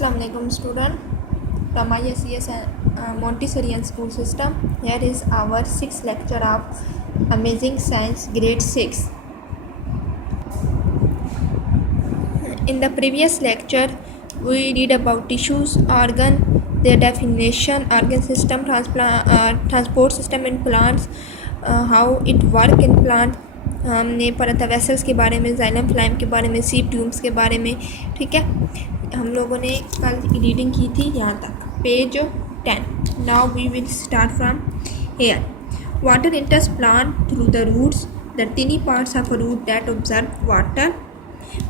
Assalamualaikum student from ISCS Montessori School System. Here is our 6th lecture of Amazing Science Grade 6. In the previous lecture we read about tissues, organ, their definition, organ system, transport system in plants, how it work in plant. हमने पढ़ा था vessels के बारे में, xylem फ्लाइम के बारे में, सीप ट्यूब्स के बारे में. ठीक है, हम लोगों ने कल रीडिंग की थी यहाँ तक, page 10. Now we will start from here. Water enters plant through the roots, the tiny parts of a root that absorb water.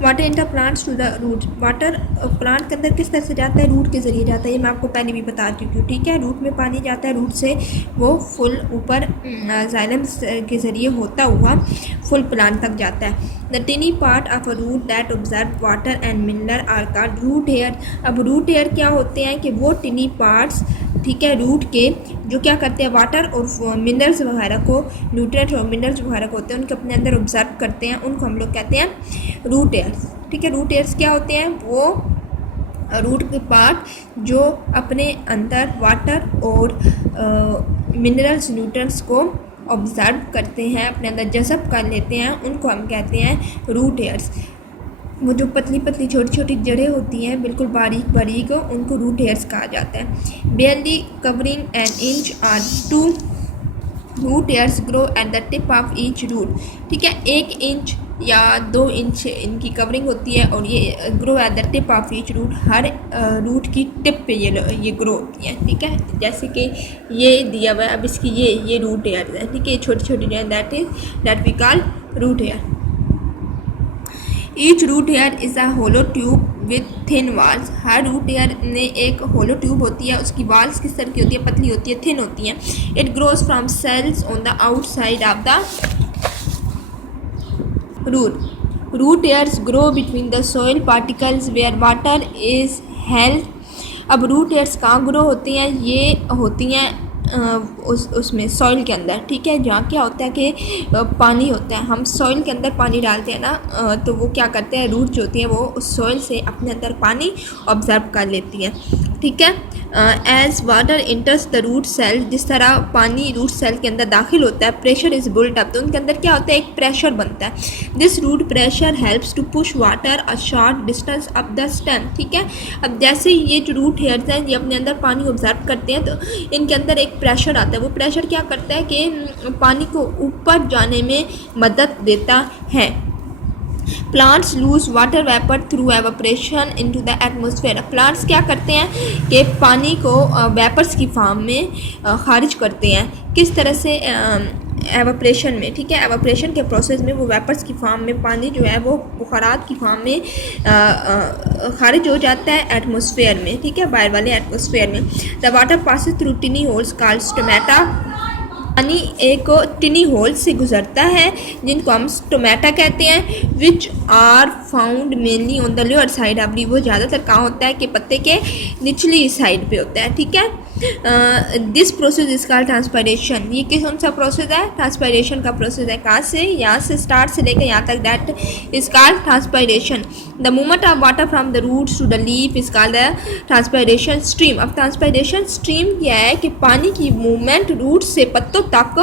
Water enter plants to the root. Water plant के अंदर किस तरह से जाता है? रूट के ज़रिए जाता है. ये मैं आपको पहले भी बता चुकी हूँ. ठीक है, रूट में पानी जाता है, रूट से वो फुल ऊपर जाइलम के ज़रिए होता हुआ फुल प्लांट तक जाता है. The tiny part of a root that observe water and mineral are called root hair. अब रूट हेयर क्या होते हैं कि वो टिनी पार्ट्स, ठीक है, रूट के जो क्या करते हैं, वाटर और मिनरल्स वगैरह को, न्यूट्रिएंट्स और मिनरल्स वगैरह को होते हैं उनको अपने अंदर ऑब्जर्व करते हैं, उनको हम लोग कहते हैं रूट एयर्स. ठीक है, रूट एयर्स क्या होते हैं? वो रूट के पार्ट जो अपने अंदर वाटर और मिनरल्स, न्यूट्रिएंट्स को ऑब्जर्व करते हैं, अपने अंदर जज़ब कर लेते हैं, उनको हम कहते हैं रूट एयर्स. वो जो पतली पतली छोटी छोटी जड़ें होती हैं, बिल्कुल बारीक बारीक, उनको रूट हेयर्स कहा जाता है. Barely covering an inch or 2 root hairs grow at the tip of each root. ठीक है, 1 इंच या 2 इंच इनकी कवरिंग होती है और ये grow at the tip of each root. हर रूट की टिप पे ये ग्रो होती हैं. ठीक है, जैसे कि ये दिया हुआ है, अब इसकी ये रूट हेयर है. ठीक है, छोटी छोटी that we call root hair. Each root hair is a hollow tube with thin walls. हर रूट हेयर ने एक होलो ट्यूब होती है, उसकी वाल्स किस तरह की होती है? पतली होती है, थिन होती हैं. It grows from cells on the outside of the root. Root hairs grow between the soil particles where water is held. अब रूट हेयर्स कहाँ ग्रो होती हैं? ये होती हैं उसमें सॉइल के अंदर. ठीक है, जहाँ क्या होता है कि पानी होता है, हम सॉइल के अंदर पानी डालते हैं ना, तो वो क्या करते हैं, रूट जो होती है वो उस सॉइल से अपने अंदर पानी ऑब्जर्व कर लेती है. ठीक है, as water enters the root cell, जिस तरह पानी रूट सेल के अंदर दाखिल होता है, प्रेशर इज बुल्ट अप, तो उनके अंदर क्या होता है, एक प्रेशर बनता है. This root pressure helps to push water a short distance up the stem. ठीक है, अब जैसे ये जो रूट हेयर्स हैं ये अपने अंदर पानी ऑब्जर्व करते हैं, तो इनके अंदर एक प्रेशर आता है. वो प्रेशर क्या करता है कि पानी को ऊपर जाने में मदद देता है. Plants loose water vapour through evaporation into the atmosphere. Plants क्या करते हैं कि पानी को वेपर्स की फॉर्म में खारिज करते हैं. किस तरह से? एवापोरेशन में. ठीक है, एवापोरेशन के प्रोसेस में वो वेपर्स की फॉर्म में पानी जो है वो बुखारात की फॉर्म में खारिज हो जाता है एटमॉस्फेयर में. ठीक है, बाहर वाले एटमॉस्फेयर में. The water passes through टिनी holes called stomata. पानी एक टिनी होल से गुजरता है जिनको हम स्टोमेटा कहते हैं, which are found mainly on the lower side of leaf. वो ज़्यादातर कहाँ होता है कि पत्ते के निचली साइड पे होता है. ठीक है, this process is called transpiration. ये कौन सा प्रोसेस है? ट्रांसपायरेशन का प्रोसेस है. कहाँ से? यहाँ से स्टार्ट से लेकर यहाँ तक, that is called transpiration. The movement of water from the roots to the leaf is called the transpiration stream. अब ट्रांसपायरेशन स्ट्रीम क्या है कि पानी की मूवमेंट रूट से पत्तों तक,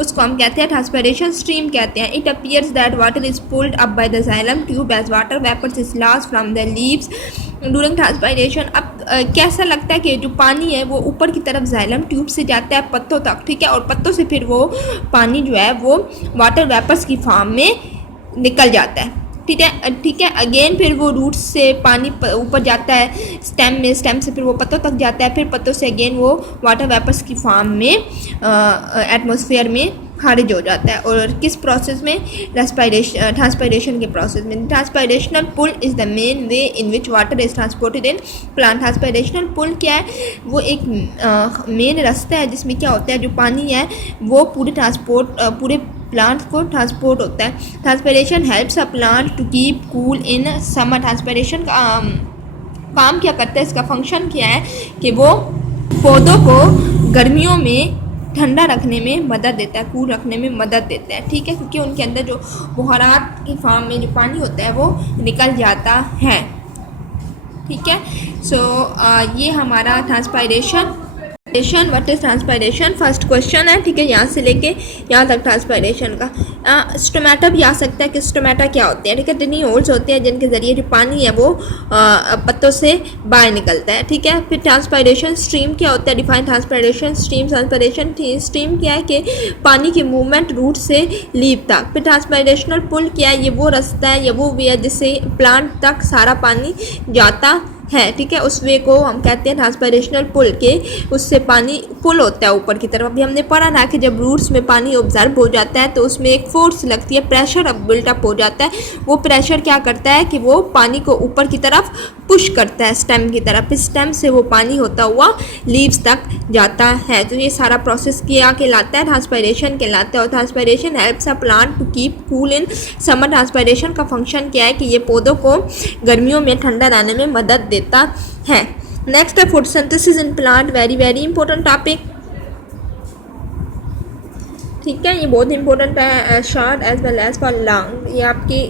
उसको हम कहते हैं ट्रांसपायरेशन स्ट्रीम कहते हैं. It appears that water is pulled up by the xylem tube as water vapours is lost from the leaves during transpiration. अब कैसा लगता है कि जो पानी है वो ऊपर की तरफ जाइलम ट्यूब से जाता है पत्तों तक. ठीक है, और पत्तों से फिर वो पानी जो है वो वाटर वेपर्स की फॉर्म में निकल जाता है. ठीक है, अगेन फिर वो रूट से पानी ऊपर जाता है स्टेम में, स्टेम से फिर वो पत्तों तक जाता है, फिर पत्तों से अगेन वो वाटर वेपर्स की फॉर्म में एटमॉस्फेयर में खारिज हो जाता है. और किस प्रोसेस में? ट्रांसपायरेशन के प्रोसेस में. Transpirational pull is the main way in which water is transported in plant. Transpirational pull क्या है? वो एक मेन रास्ता है जिसमें क्या होता है, जो पानी है वो पूरे प्लांट को ट्रांसपोर्ट होता है. Transpiration helps a plant to keep cool in summer. Transpiration का काम क्या करता है, इसका फंक्शन क्या है कि वो पौधों को गर्मियों में ठंडा रखने में मदद देता है, कूल रखने में मदद देता है. ठीक है, क्योंकि उनके अंदर जो बुखारात की फॉर्म में जो पानी होता है वो निकल जाता है. ठीक है। सो ये हमारा transpiration what is transpiration first question है, ठीक है। यहाँ से लेके यहाँ तक ट्रांसपायरेशन का स्टोमेटा भी आ सकता है कि स्टोमेटा क्या होते हैं, ठीक है। टिनी होल्स होते हैं जिनके ज़रिए जो पानी है वो पत्तों से बाहर निकलता है, ठीक है। फिर ट्रांसपायरेशन स्ट्रीम क्या होता है, define transpiration stream. Transpiration stream क्या है कि पानी की मूवमेंट रूट से लीव तक। फिर ट्रांसपायरेशनल पुल क्या है, ये वो रास्ता है या वो वे है जिससे प्लांट तक सारा पानी जाता है, ठीक है। उस वे को हम कहते हैं ट्रांसपायरेशनल पुल के, उससे पानी पुल होता है ऊपर की तरफ। अभी हमने पढ़ा ना कि जब रूट्स में पानी ऑब्जर्व हो जाता है तो उसमें एक फोर्स लगती है, प्रेशर अब बिल्टअप हो जाता है। वो प्रेशर क्या करता है कि वो पानी को ऊपर की तरफ पुश करता है स्टेम की तरफ, स्टेम से वो पानी होता हुआ लीव्स तक जाता है। तो ये सारा प्रोसेस क्या कहलाता है, ट्रांसपायरेशन कहलाता है। और transpiration helps a plant to keep cool in summer. Transpiration का फंक्शन क्या है कि ये पौधों को गर्मियों में ठंडा रहने में मदद देता है। नेक्स्ट है photosynthesis in plant, very very important topic, ठीक है। ये बहुत इंपॉर्टेंट है short as well as for long. ये आपकी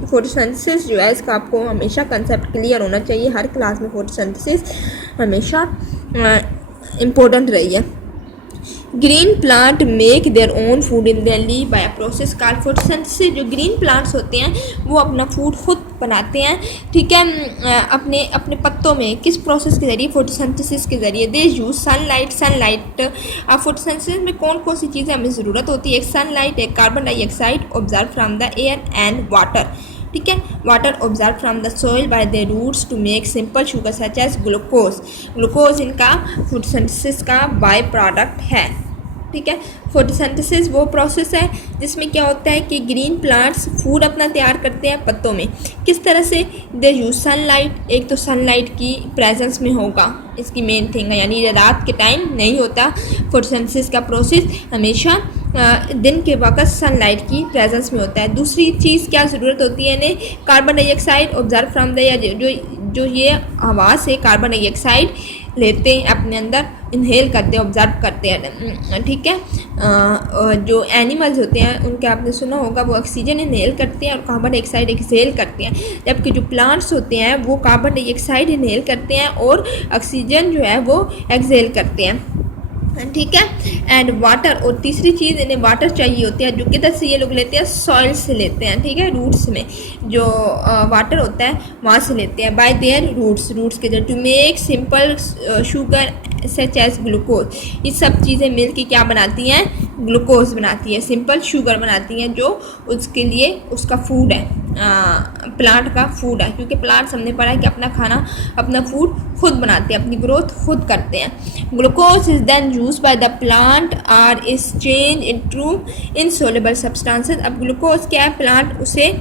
फोटोसिंथेसिस जो है इसका आपको हमेशा कंसेप्ट क्लियर होना चाहिए। हर क्लास में फोटोसिंथेसिस हमेशा इम्पोर्टेंट रही है। Green plant make their own food in their leaf by a process called photosynthesis. जो ग्रीन प्लांट्स होते हैं वो अपना फूड खुद बनाते हैं, ठीक है। अपने अपने पत्तों में किस प्रोसेस के ज़रिए, फोटोसिंथेसिस के ज़रिए। दे यूज सनलाइट। अब फोटोसिंथेसिस में कौन कौन सी चीज़ें हमें ज़रूरत होती है, एक सनलाइट, एक carbon dioxide observe from the air and water, ठीक है। Water observe from the soil by the roots to make simple sugar such as glucose. Glucose इनका फोटोसिंथेसिस का बाय प्रोडक्ट है, ठीक है। फोटोसिंथेसिस वो प्रोसेस है जिसमें क्या होता है कि ग्रीन प्लांट्स फूड अपना तैयार करते हैं पत्तों में। किस तरह से, दे यूज सनलाइट। एक तो सनलाइट की प्रेजेंस में होगा, इसकी मेन थिंग है, यानी रात के टाइम नहीं होता फोटोसिंथेसिस का प्रोसेस, हमेशा दिन के वक्त सनलाइट की प्रेजेंस में होता है। दूसरी चीज़ क्या ज़रूरत होती है इन्हें, carbon dioxide observe from the, जो ये हवा से कार्बन डाइऑक्साइड लेते हैं अपने अंदर, इनहेल करते हैं, ऑब्जर्व करते हैं, ठीक है। जो एनिमल्स होते हैं उनके आपने सुना होगा वो ऑक्सीजन इनहेल करते हैं और कार्बन डाइऑक्साइड एक्सहेल करते हैं, जबकि जो प्लांट्स होते हैं वो कार्बन डाइऑक्साइड इनहेल करते हैं और ऑक्सीजन जो है वो एक्सहेल करते हैं, ठीक है। एंड वाटर, और तीसरी चीज़ इन्हें वाटर चाहिए होती है, जो किधर से ये लोग लेते हैं, सॉइल से लेते हैं, ठीक है। रूट्स में जो वाटर होता है वहाँ से लेते हैं, बाय देयर रूट्स के जरिए, to make simple sugar such as glucose. ये सब चीज़ें मिल के क्या बनाती हैं, ग्लूकोज बनाती है, सिंपल शुगर बनाती हैं, जो उसके लिए उसका फूड है, प्लांट का फूड है। क्योंकि प्लांट्स हमने पढ़ा है कि अपना खाना, अपना फूड खुद बनाते हैं, अपनी ग्रोथ खुद करते हैं। Glucose is then use by the plant or is change into insoluble substances. अब ग्लूकोज क्या है, प्लांट उसे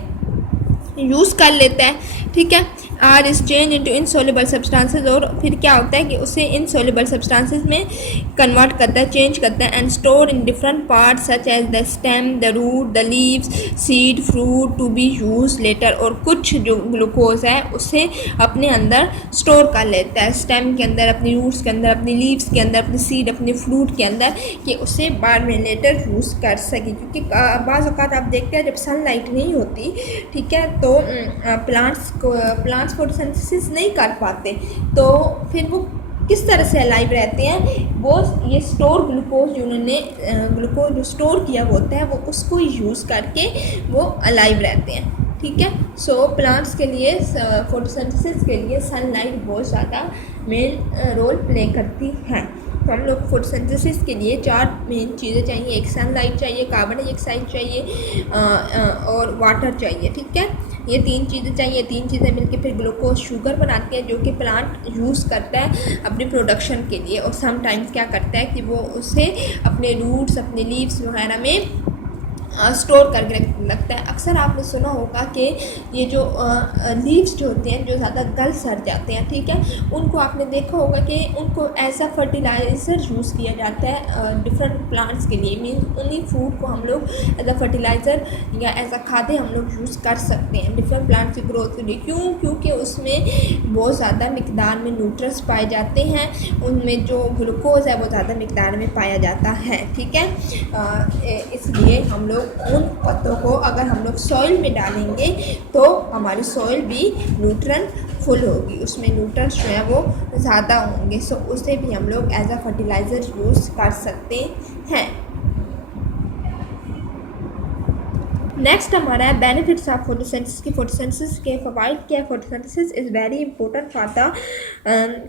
यूज़ कर लेता है, ठीक है। Or is change into insoluble substances, और फिर क्या होता है कि उसे इनसोल्युबल सब्सटेंसेस में कन्वर्ट करता है, चेंज करता है। And store in different parts such as the stem, the root, the leaves, seed, fruit to be use later. और कुछ जो ग्लूकोज है उसे अपने अंदर स्टोर कर लेता है, स्टेम के अंदर, अपनी रूट्स के अंदर, अपनी लीव्स के अंदर, अपनी सीड, अपने फ्रूट के अंदर, कि उसे बाद में लेटर यूज़ कर सके। क्योंकि बाज़ औक़ात आप देखते हैं जब सनलाइट नहीं होती, ठीक है, तो प्लांट्स फोटोसिंथेसिस नहीं कर पाते, तो फिर वो किस तरह से अलाइव रहते हैं, वो ये स्टोर ग्लूकोज जो उन्होंने ग्लूकोज जो स्टोर किया होता है वो उसको यूज़ करके वो अलाइव रहते हैं, ठीक है। सो प्लांट्स के लिए, फोटोसिंथेसिस के लिए सनलाइट बहुत ज़्यादा मेन रोल प्ले करती है। तो हम लोग फोटोसिंथेसिस के लिए 4 मेन चीज़ें चाहिए, एक सनलाइट चाहिए, कार्बन डाइऑक्साइड चाहिए और वाटर चाहिए, ठीक है। ये 3 चीज़ें चाहिए, 3 चीज़ें मिलकर फिर ग्लूकोज शुगर बनाती है, जो कि प्लांट यूज़ करता है अपने प्रोडक्शन के लिए। और समटाइम्स क्या करता है कि वो उसे अपने रूट्स, अपने लीव्स वगैरह में स्टोर करके रखता है। अक्सर आपने सुना होगा कि ये जो लीव्स जो होते हैं जो ज़्यादा गल सड़ जाते हैं, ठीक है, उनको आपने देखा होगा कि उनको एज अ फर्टिलाइज़र यूज़ किया जाता है डिफरेंट प्लांट्स के लिए। मीन उन्हीं फूड को हम लोग एज अ फर्टिलाइज़र या एज अ खाद्य हम लोग यूज़ कर सकते हैं डिफरेंट प्लांट्स की ग्रोथ के लिए। क्यों? क्योंकि उसमें बहुत ज़्यादा मिकदार में न्यूट्रिएंट्स पाए जाते हैं, उनमें जो ग्लूकोज है वो ज़्यादा मिकदार में पाया जाता है, ठीक है। इसलिए हम लोग उन पत्तों को अगर हम लोग सॉइल में डालेंगे तो हमारी सॉइल भी न्यूट्रन फुल होगी, उसमें न्यूट्रन्स जो है वो ज़्यादा होंगे। सो उसे भी हम लोग एज अ फर्टिलाइज़र यूज़ कर सकते हैं। नेक्स्ट हमारा है बेनिफिट्स ऑफ फोटोसिंथेसिस की फोटोसिंथेसिस के फ़वाइद क्या है। Photosynthesis is very important for the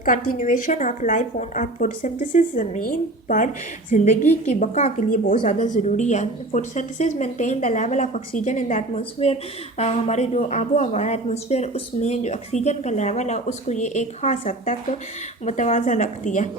continuation of life on earth. Photosynthesis ज़मीन पर ज़िंदगी की बका के लिए बहुत ज़्यादा ज़रूरी है। Photosynthesis maintain the level of oxygen in the atmosphere. हमारे जो आबो हवा है एटमॉस्फेयर, उसमें जो ऑक्सीजन का लेवल है उसको ये एक ख़ास हद तक मुतवाज़न रखती है।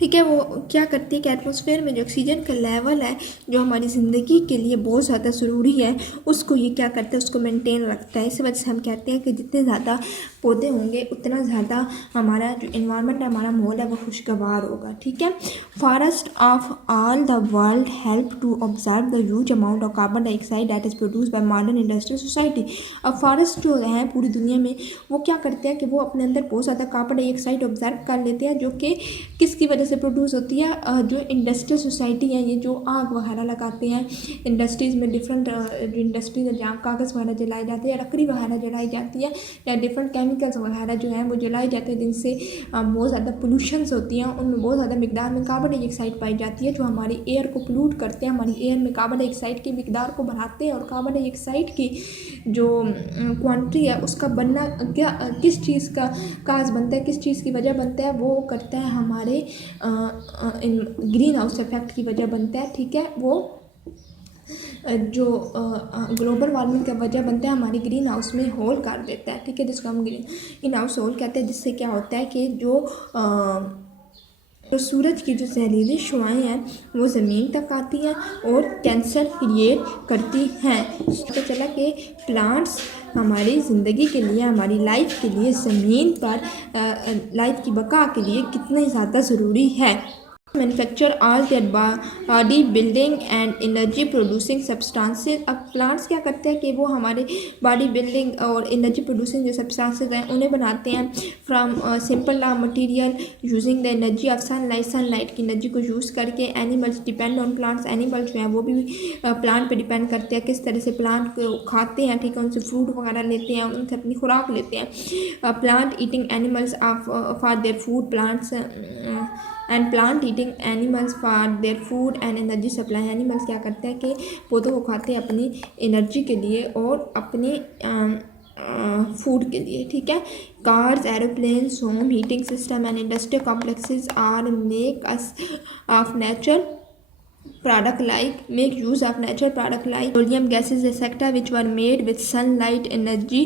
ठीक है, वो क्या करती है कि एटमॉस्फेयर में जो ऑक्सीजन का लेवल है जो हमारी ज़िंदगी के लिए बहुत ज़्यादा ज़रूरी है, उसको ये क्या करता है, उसको मेंटेन रखता है। इसी वजह से हम कहते हैं कि जितने ज़्यादा पौधे होंगे उतना ज़्यादा हमारा जो इन्वायरमेंट है, हमारा माहौल है, वो खुशगवार होगा। ठीक है, forest of all the world help to observe the huge amount of carbon dioxide that is produce by modern industrial society. अब फॉरेस्ट जो हैं पूरी दुनिया में वो क्या करते हैं कि वो अपने अंदर बहुत ज़्यादा कार्बन डाइऑक्साइड ऑब्जर्व कर लेते हैं, जो कि किसकी वजह से प्रोड्यूस होती है, जो इंडस्ट्रियल सोसाइटी है, ये जो आग वगैरह लगाते हैं इंडस्ट्रीज़ में, डिफरेंट जो इंडस्ट्रीज है जहाँ कागज़ वगैरह जलाई जाती है, लकड़ी वगैरह जलाई जाती है, या डिफरेंट केमिकल्स वगैरह जो हैं वो जलाई जाते हैं, जिनसे बहुत ज़्यादा पोल्यूशंस होती हैं, उनमें बहुत ज़्यादा मिकदार में कार्बन डाइऑक्साइड पाई जाती है, जो हमारी एयर को पोल्यूट करते हैं, हमारी एयर में कार्बन डाइऑक्साइड की मिकदार को बढ़ाते हैं। और कार्बन डाइऑक्साइड की जो क्वांटिटी है उसका बनना क्या किस चीज़ का काज बनता है, किस चीज़ की वजह बनता है, वो करता है हमारे ग्रीन हाउस इफेक्ट की वजह बनता है। ठीक है, वो जो ग्लोबल वार्मिंग का वजह बनता है, हमारी ग्रीन हाउस में होल कर देता है। ठीक है, जिसको हम ग्रीन हाउस होल कहते हैं, जिससे क्या होता है कि जो सूरज की जो जहरीली शुआएँ हैं वो ज़मीन तक आती हैं और कैंसर क्रिएट करती हैं। पता चला कि प्लांट्स हमारी ज़िंदगी के लिए, हमारी लाइफ के लिए, ज़मीन पर लाइफ की बका के लिए कितने ज़्यादा ज़रूरी है। Manufacture all their body building and energy producing substances. अब प्लांट्स क्या करते हैं कि वो हमारे बॉडी बिल्डिंग और एनर्जी प्रोड्यूसिंग जो सब्सटेंसेस हैं उन्हें बनाते हैं from simple raw material using the energy of sunlight. Sunlight की एनर्जी को यूज़ करके animals depend on plants. Animals जो हैं वो भी प्लांट पे डिपेंड करते हैं, किस तरह से प्लांट को खाते हैं। ठीक है, उनसे फ्रूट वगैरह लेते हैं, उनसे अपनी खुराक लेते हैं। Plant eating animals for their food, plants and plant eating animals for their food and energy supply. Animals क्या करते हैं कि पौधों को खाते हैं अपनी एनर्जी के लिए और अपने फूड के लिए। ठीक है, cars, aeroplanes, home heating system and industrial complexes are make us of nature product like make use of natural product like petroleum gases etc which were made with sunlight energy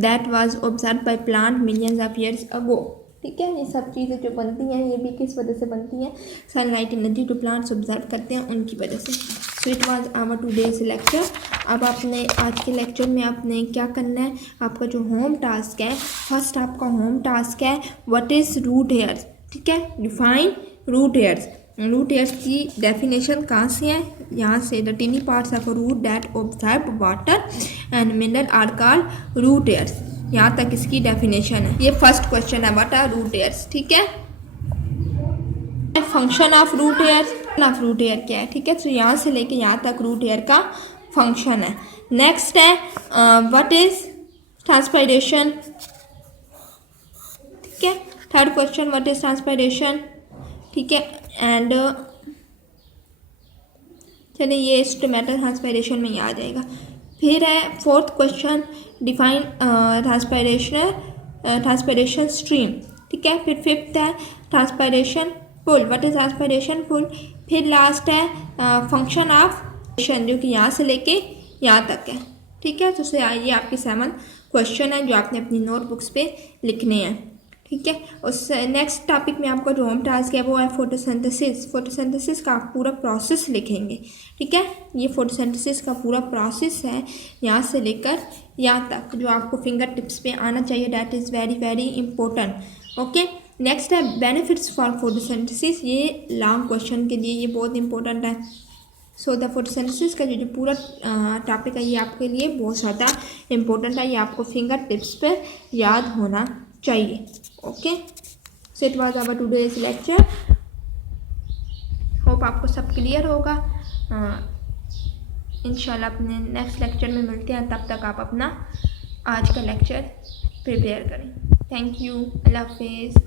that was observed by plant millions of years ago। ठीक है, ये सब चीज़ें जो बनती हैं ये भी किस वजह से बनती हैं, सनलाइट एनर्जी जो प्लांट्स ऑब्जर्व करते हैं उनकी वजह से। So it was our today's lecture. अब आपने आज के लेक्चर में आपने क्या करना है, आपका जो होम टास्क है, फर्स्ट आपका होम टास्क है व्हाट इज़ रूट हेयर्स। ठीक है, define root hairs. Root hairs की डेफिनेशन कहाँ से है, यहाँ से the tiny parts of root that observe water and mineral are called root hairs. यहाँ तक इसकी डेफिनेशन है। ये फर्स्ट क्वेश्चन है, व्हाट आर रूट हेयर्स। ठीक है, फंक्शन ऑफ रूट हेयर क्या है। ठीक है, तो यहाँ से लेके यहाँ तक रूट हेयर का फंक्शन है। नेक्स्ट है व्हाट इज ट्रांसपायरेशन। ठीक है, third question what is transpiration. ठीक है, एंड चलिए ये स्टोमेटल ट्रांसपायरेशन में ही आ जाएगा। फिर है fourth question define transpiration stream. ठीक है, फिर फिफ्थ है transpiration pull, what is transpiration pull. फिर लास्ट है फंक्शन ऑफ जो कि यहाँ से लेके यहाँ तक है। ठीक है, तो ये आपके 7 क्वेश्चन है जो आपने अपनी नोटबुक्स पे लिखने हैं। ठीक है, उस नेक्स्ट टॉपिक में आपका जो होम टास्क है वो है फोटोसिंथेसिस। फोटोसिंथेसिस का आप पूरा प्रोसेस लिखेंगे। ठीक है, ये फोटोसिंथेसिस का पूरा प्रोसेस है यहाँ से लेकर यहाँ तक, जो आपको फिंगर टिप्स पे आना चाहिए। That is very very important. Okay, next है बेनिफिट्स फॉर फोटोसिंथेसिस। ये लॉन्ग क्वेश्चन के लिए ये बहुत इंपॉर्टेंट है। सो द फोटोसिंथेसिस का जो पूरा टॉपिक है ये आपके लिए बहुत ज़्यादा इंपॉर्टेंट है। ये आपको फिंगर टिप्स पर याद होना चाहिए। Okay, so it was our today's lecture. Hope आपको सब क्लियर होगा। इंशाल्लाह अपने नेक्स्ट लेक्चर में मिलते हैं। तब तक आप अपना आज का लेक्चर प्रिपेयर करें। Thank you. अल्लाह हाफिज़।